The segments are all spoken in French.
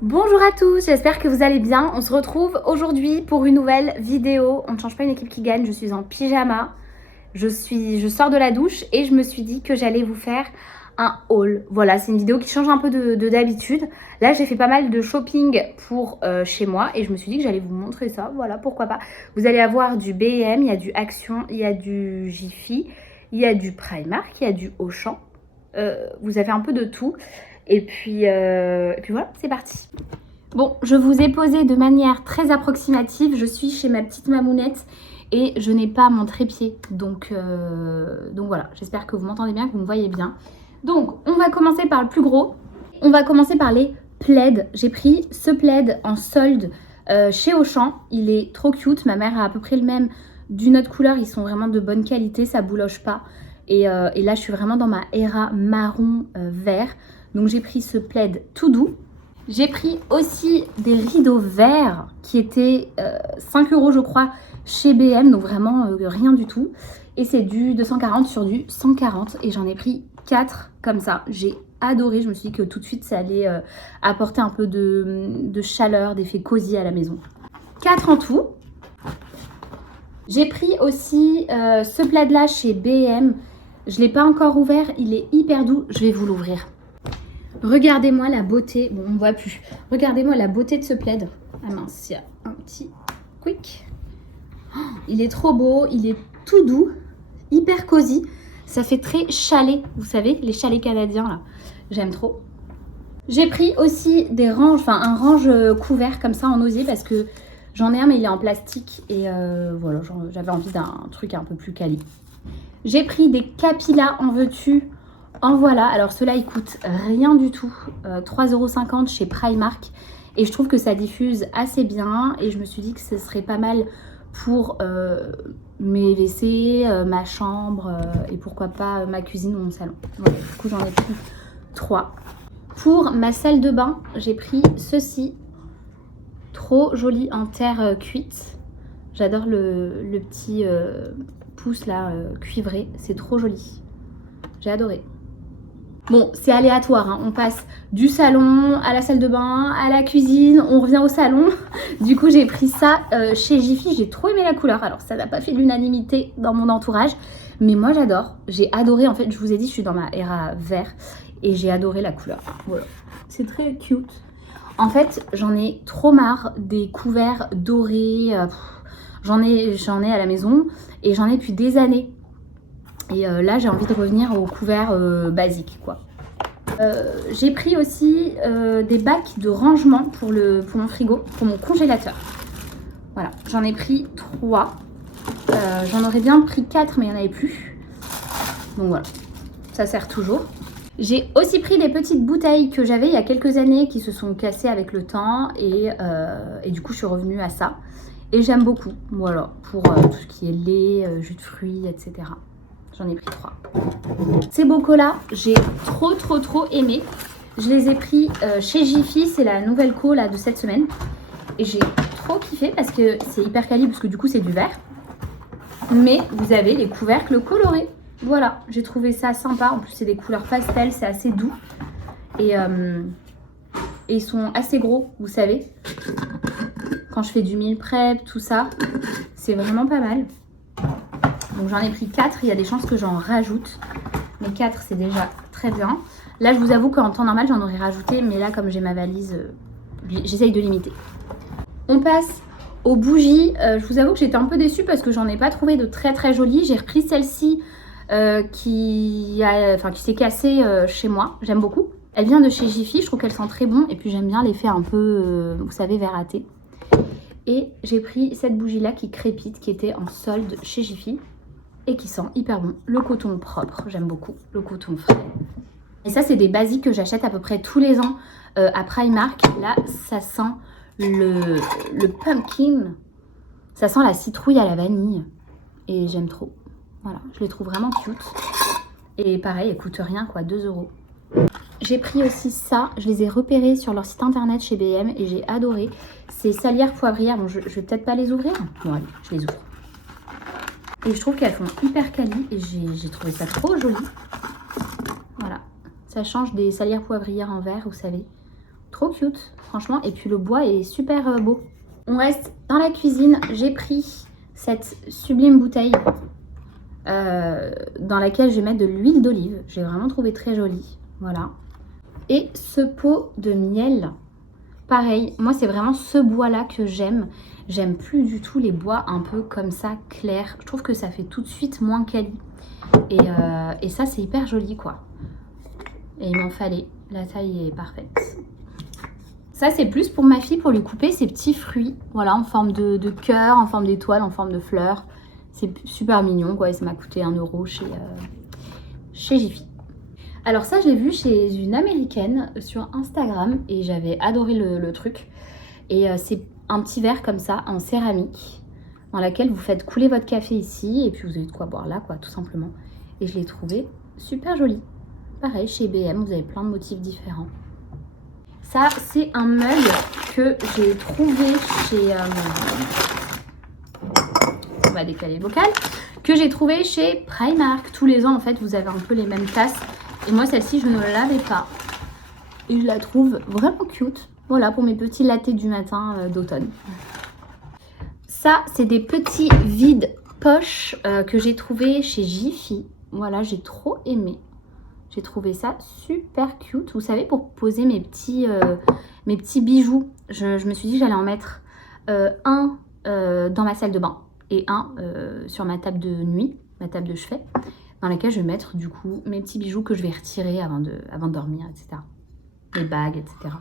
Bonjour à tous, j'espère que vous allez bien. On se retrouve aujourd'hui pour une nouvelle vidéo. On ne change pas une équipe qui gagne, je suis en pyjama. Je sors de la douche et je me suis dit que j'allais vous faire un haul. Voilà, c'est une vidéo qui change un peu de d'habitude. Là, j'ai fait pas mal de shopping pour chez moi et je me suis dit que j'allais vous montrer ça. Voilà, pourquoi pas. Vous allez avoir du B&M, il y a du Action, il y a du Jiffy, il y a du Primark, il y a du Auchan. Vous avez un peu de tout. Et puis voilà, c'est parti. Bon, je vous ai posé de manière très approximative. Je suis chez ma petite mamounette et je n'ai pas mon trépied. Donc voilà, j'espère que vous m'entendez bien, que vous me voyez bien. Donc, on va commencer par le plus gros. On va commencer par les plaids. J'ai pris ce plaid en solde chez Auchan. Il est trop cute. Ma mère a à peu près le même d'une autre couleur. Ils sont vraiment de bonne qualité, ça bouloche pas. Et là, je suis vraiment dans ma era marron vert. Donc j'ai pris ce plaid tout doux. J'ai pris aussi des rideaux verts qui étaient 5 € je crois chez B&M, donc vraiment rien du tout. Et c'est du 240 sur du 140 et j'en ai pris 4 comme ça. J'ai adoré, je me suis dit que tout de suite ça allait apporter un peu de chaleur, d'effet cosy à la maison. 4 en tout. J'ai pris aussi ce plaid là chez B&M. Je ne l'ai pas encore ouvert, il est hyper doux, je vais vous l'ouvrir. Regardez-moi la beauté, bon on ne voit plus, regardez-moi la beauté de ce plaid. Ah mince, il y a un petit quick. Oh, il est trop beau, il est tout doux, hyper cosy. Ça fait très chalet, vous savez, les chalets canadiens là, j'aime trop. J'ai pris aussi des ranges, enfin un range couvert comme ça en osier parce que j'en ai un mais il est en plastique et voilà, j'avais envie d'un truc un peu plus quali. J'ai pris des capillas en veux-tu. En voilà, alors ceux-là ils coûtent rien du tout, 3,50 € chez Primark et je trouve que ça diffuse assez bien et je me suis dit que ce serait pas mal pour mes WC, ma chambre et pourquoi pas ma cuisine ou mon salon. Voilà, du coup j'en ai pris 3. Pour ma salle de bain, j'ai pris ceci, trop joli en terre cuite. J'adore le petit pouce là cuivré, c'est trop joli, j'ai adoré. Bon, c'est aléatoire, hein. On passe du salon à la salle de bain, à la cuisine, on revient au salon. Du coup, j'ai pris ça chez Jiffy, j'ai trop aimé la couleur. Alors, ça n'a pas fait l'unanimité dans mon entourage, mais moi, j'adore. J'ai adoré, en fait, je vous ai dit, je suis dans ma era vert et j'ai adoré la couleur. Voilà, c'est très cute. En fait, j'en ai trop marre des couverts dorés. J'en ai à la maison et j'en ai depuis des années. Et là, j'ai envie de revenir aux couverts basiques, quoi. J'ai pris aussi des bacs de rangement pour mon frigo, pour mon congélateur. Voilà, j'en ai pris 3. J'en aurais bien pris 4, mais il n'y en avait plus. Donc voilà, ça sert toujours. J'ai aussi pris des petites bouteilles que j'avais il y a quelques années qui se sont cassées avec le temps. Et du coup, je suis revenue à ça. Et j'aime beaucoup, voilà, pour tout ce qui est lait, jus de fruits, etc. J'en ai pris 3. Ces bocaux-là, j'ai trop aimé. Je les ai pris chez Jiffy, c'est la nouvelle co là, de cette semaine. Et j'ai trop kiffé parce que c'est hyper quali, parce que du coup c'est du verre. Mais vous avez les couvercles colorés. Voilà, j'ai trouvé ça sympa. En plus c'est des couleurs pastel, c'est assez doux. Et ils sont assez gros, vous savez. Quand je fais du meal prep, tout ça, c'est vraiment pas mal. Donc j'en ai pris 4, il y a des chances que j'en rajoute. Mais 4 c'est déjà très bien. Là je vous avoue qu'en temps normal j'en aurais rajouté. Mais là comme j'ai ma valise, j'essaye de limiter. On passe aux bougies. Je vous avoue que j'étais un peu déçue parce que j'en ai pas trouvé de très jolies. J'ai repris celle-ci qui s'est cassée chez moi. J'aime beaucoup. Elle vient de chez Jiffy, je trouve qu'elle sent très bon. Et puis j'aime bien l'effet un peu, vous savez, verraté. Et j'ai pris cette bougie là qui crépite, qui était en solde chez Jiffy. Et qui sent hyper bon. Le coton propre, j'aime beaucoup. Le coton frais. Et ça, c'est des basiques que j'achète à peu près tous les ans à Primark. Là, ça sent le pumpkin. Ça sent la citrouille à la vanille. Et j'aime trop. Voilà, je les trouve vraiment cute. Et pareil, elles coûtent rien, quoi, 2 €. J'ai pris aussi ça. Je les ai repérés sur leur site internet chez B&M et j'ai adoré. C'est salières poivrières. Bon, je vais peut-être pas les ouvrir. Bon, allez, je les ouvre. Et je trouve qu'elles font hyper quali et j'ai trouvé ça trop joli. Voilà, ça change des salières poivrières en verre, vous savez. Trop cute, franchement. Et puis le bois est super beau. On reste dans la cuisine. J'ai pris cette sublime bouteille dans laquelle je vais mettre de l'huile d'olive. J'ai vraiment trouvé très jolie. Voilà. Et ce pot de miel. Pareil, moi c'est vraiment ce bois-là que j'aime. J'aime plus du tout les bois un peu comme ça, clairs. Je trouve que ça fait tout de suite moins quali. Et ça c'est hyper joli quoi. Et il m'en fallait. La taille est parfaite. Ça c'est plus pour ma fille, pour lui couper ses petits fruits. Voilà, en forme de cœur, en forme d'étoile, en forme de fleurs. C'est super mignon quoi. Et ça m'a coûté 1 € chez Jiffy. Alors ça, je l'ai vu chez une américaine sur Instagram et j'avais adoré le truc. Et c'est un petit verre comme ça, en céramique, dans laquelle vous faites couler votre café ici et puis vous avez de quoi boire là, quoi, tout simplement. Et je l'ai trouvé super joli. Pareil, chez BM, vous avez plein de motifs différents. Ça, c'est un mug que j'ai trouvé chez... on va décaler le bocal. Que j'ai trouvé chez Primark. Tous les ans, en fait, vous avez un peu les mêmes tasses. Et moi, celle-ci, je ne l'avais pas. Et je la trouve vraiment cute. Voilà, pour mes petits lattés du matin d'automne. Ça, c'est des petits vides poches que j'ai trouvé chez Jiffy. Voilà, j'ai trop aimé. J'ai trouvé ça super cute. Vous savez, pour poser mes petits bijoux. Je me suis dit que j'allais en mettre un dans ma salle de bain et un sur ma table de nuit, ma table de chevet, dans laquelle je vais mettre du coup mes petits bijoux que je vais retirer avant de dormir, etc. Les bagues, etc.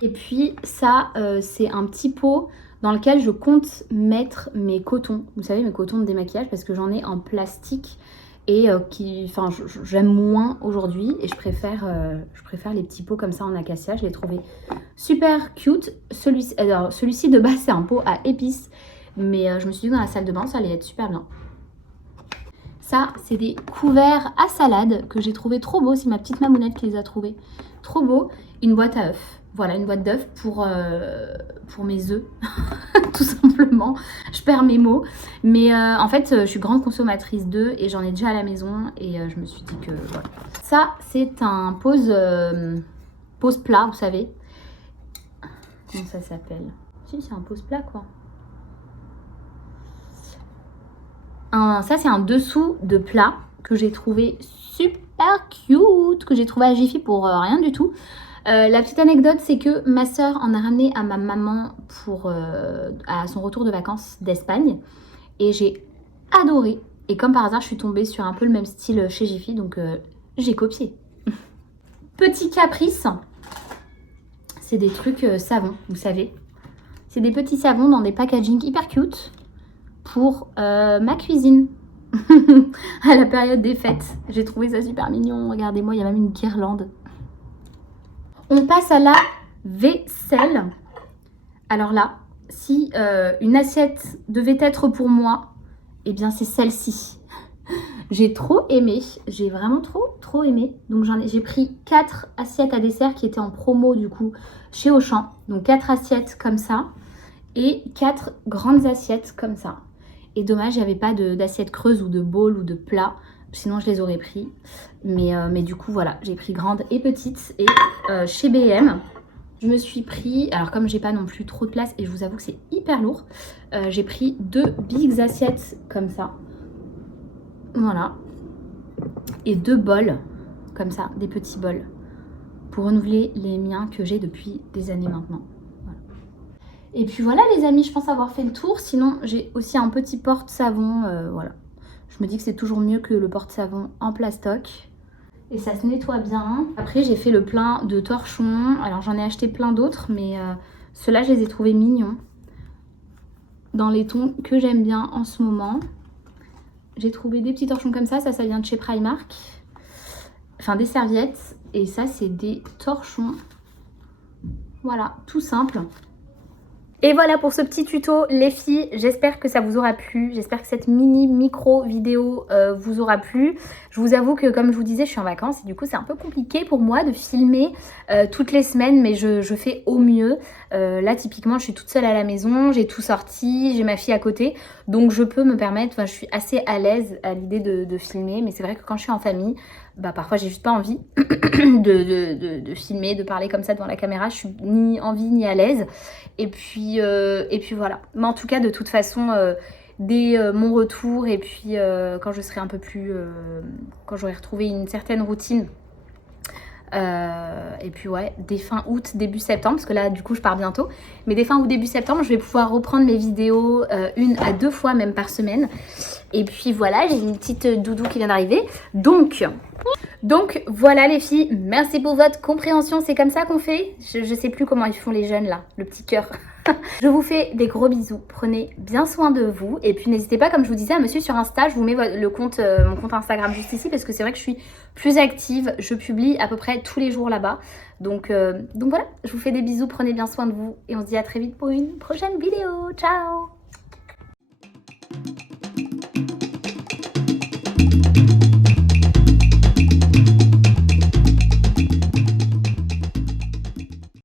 Et puis ça, c'est un petit pot dans lequel je compte mettre mes cotons. Vous savez, mes cotons de démaquillage, parce que j'en ai en plastique et j'aime moins aujourd'hui. Et je préfère les petits pots comme ça en acacia. Je l'ai trouvé super cute. Celui-ci de base, c'est un pot à épices. Mais je me suis dit que dans la salle de bain, ça allait être super bien. Ça, c'est des couverts à salade que j'ai trouvé trop beaux. C'est ma petite mamounette qui les a trouvés. Trop beaux. Une boîte à œufs. Voilà, une boîte d'œufs pour mes œufs, tout simplement. Je perds mes mots. Mais en fait, je suis grande consommatrice d'œufs et j'en ai déjà à la maison. Et je me suis dit que voilà. Ça, c'est un pose plat, vous savez. Comment ça s'appelle? Si, c'est un pose plat, quoi. Ça, c'est un dessous de plat que j'ai trouvé super cute, que j'ai trouvé à Jiffy pour rien du tout. La petite anecdote, c'est que ma soeur en a ramené à ma maman à son retour de vacances d'Espagne. Et j'ai adoré. Et comme par hasard, je suis tombée sur un peu le même style chez Jiffy, donc j'ai copié. Petit caprice. C'est des trucs savons, vous savez. C'est des petits savons dans des packaging hyper cute pour ma cuisine. À la période des fêtes. J'ai trouvé ça super mignon. Regardez-moi, il y a même une guirlande. On passe à la vaisselle. Alors là, si une assiette devait être pour moi, eh bien c'est celle-ci. J'ai trop aimé. J'ai vraiment trop aimé. Donc j'ai pris 4 assiettes à dessert qui étaient en promo du coup chez Auchan. Donc 4 assiettes comme ça et 4 grandes assiettes comme ça. Et dommage, il n'y avait pas d'assiette creuse ou de bowl ou de plat. Sinon, je les aurais pris. Mais du coup, voilà, j'ai pris grande et petite. Et chez BM, je me suis pris... Alors, comme j'ai pas non plus trop de place, et je vous avoue que c'est hyper lourd, j'ai pris 2 bigs assiettes comme ça. Voilà. Et 2 bols, comme ça, des petits bols. Pour renouveler les miens que j'ai depuis des années maintenant. Et puis voilà les amis, je pense avoir fait le tour. Sinon j'ai aussi un petit porte-savon, voilà. Je me dis que c'est toujours mieux que le porte-savon en plastoc. Et ça se nettoie bien. Après j'ai fait le plein de torchons. Alors j'en ai acheté plein d'autres, mais ceux-là je les ai trouvés mignons. Dans les tons que j'aime bien en ce moment. J'ai trouvé des petits torchons comme ça vient de chez Primark. Enfin des serviettes. Et ça c'est des torchons. Voilà, tout simple. Et voilà pour ce petit tuto les filles, j'espère que ça vous aura plu, j'espère que cette micro vidéo vous aura plu. Je vous avoue que comme je vous disais, je suis en vacances et du coup c'est un peu compliqué pour moi de filmer toutes les semaines, mais je fais au mieux. Là typiquement je suis toute seule à la maison, j'ai tout sorti, j'ai ma fille à côté, donc je peux me permettre, je suis assez à l'aise à l'idée de filmer, mais c'est vrai que quand je suis en famille, bah parfois j'ai juste pas envie de filmer, de parler comme ça devant la caméra. Je suis ni envie ni à l'aise. Et puis voilà. Mais en tout cas, de toute façon, dès mon retour et puis quand je serai un peu plus... quand j'aurai retrouvé une certaine routine, et puis ouais, dès fin août, début septembre, parce que là du coup je pars bientôt, mais dès fin août, début septembre, je vais pouvoir reprendre mes vidéos 1 à 2 fois même par semaine. Et puis voilà, j'ai une petite doudou qui vient d'arriver. Donc voilà les filles, merci pour votre compréhension, c'est comme ça qu'on fait. Je sais plus comment ils font les jeunes là, le petit cœur. Je vous fais des gros bisous, prenez bien soin de vous. Et puis n'hésitez pas, comme je vous disais, à me suivre sur Insta. Je vous mets mon compte Instagram juste ici, parce que c'est vrai que je suis plus active. Je publie à peu près tous les jours là-bas. Donc voilà, je vous fais des bisous, prenez bien soin de vous. Et on se dit à très vite pour une prochaine vidéo. Ciao!